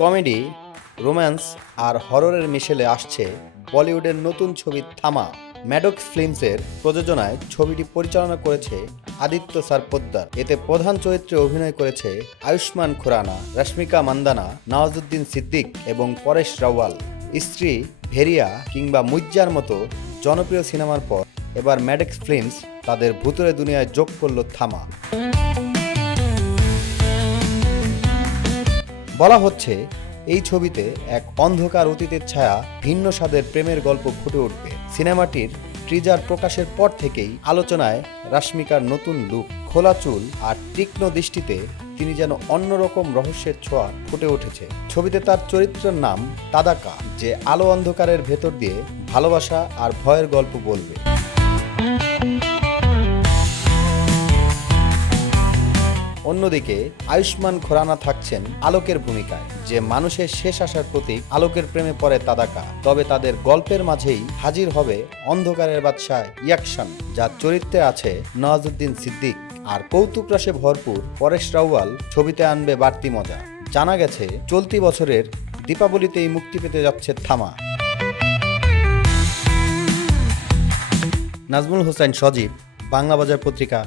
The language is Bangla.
কমেডি, রোম্যান্স আর হররের মিশেলে আসছে বলিউডের নতুন ছবি থামা। ম্যাডক্স ফিল্মসের প্রযোজনায় ছবিটি পরিচালনা করেছে আদিত্য স্যার পোদ্দার। এতে প্রধান চরিত্রে অভিনয় করেছে আয়ুষ্মান খুরানা, রশ্মিকা মান্দানা, নওয়াজুদ্দিন সিদ্দিক এবং পরেশ রাওয়াল। স্ত্রী, ভেরিয়া কিংবা মুইজ্জার মতো জনপ্রিয় সিনেমার পর এবার ম্যাডক্স ফিল্মস তাদের ভুতুড়ে দুনিয়ায় যোগ করল থামা। বলা হচ্ছে এই ছবিতে এক অন্ধকার অতীতের ছায়া ভিন্ন স্বাদের প্রেমের গল্প ফুটে উঠবে। সিনেমাটির ট্রিজার প্রকাশের পর থেকেই আলোচনায় রাশ্মিকার নতুন লুক, খোলা চুল আর তীক্ষ্ণ দৃষ্টিতে তিনি যেন অন্যরকম রহস্যের ছোঁয়া ফুটে উঠেছে। ছবিতে তার চরিত্রের নাম তাদাকা, যে আলো অন্ধকারের ভেতর দিয়ে ভালোবাসা আর ভয়ের গল্প বলবে। অন্যদিকে আয়ুষ্মান খুরানা থাকছেন আলোকের ভূমিকায়, যে মানুষের শেষ আশার প্রতীক। আলোকের প্রেমে পড়ে তাদাকা, তবে তাদের গল্পের মাঝেই হাজির হবে অন্ধকারের বাদশা ইয়াকশান, যার চরিত্রে আছে নওয়াজুদ্দিন সিদ্দিক। আর কৌতুক রসে ভরপুর পরেশ রাওয়াল ছবিতে আনবে বাড়তি মজা। জানা গেছে চলতি বছরের দীপাবলিতেই মুক্তি পেতে যাচ্ছে থামা। নাজমুল হোসেন সজীব, বাংলা বাজার পত্রিকা।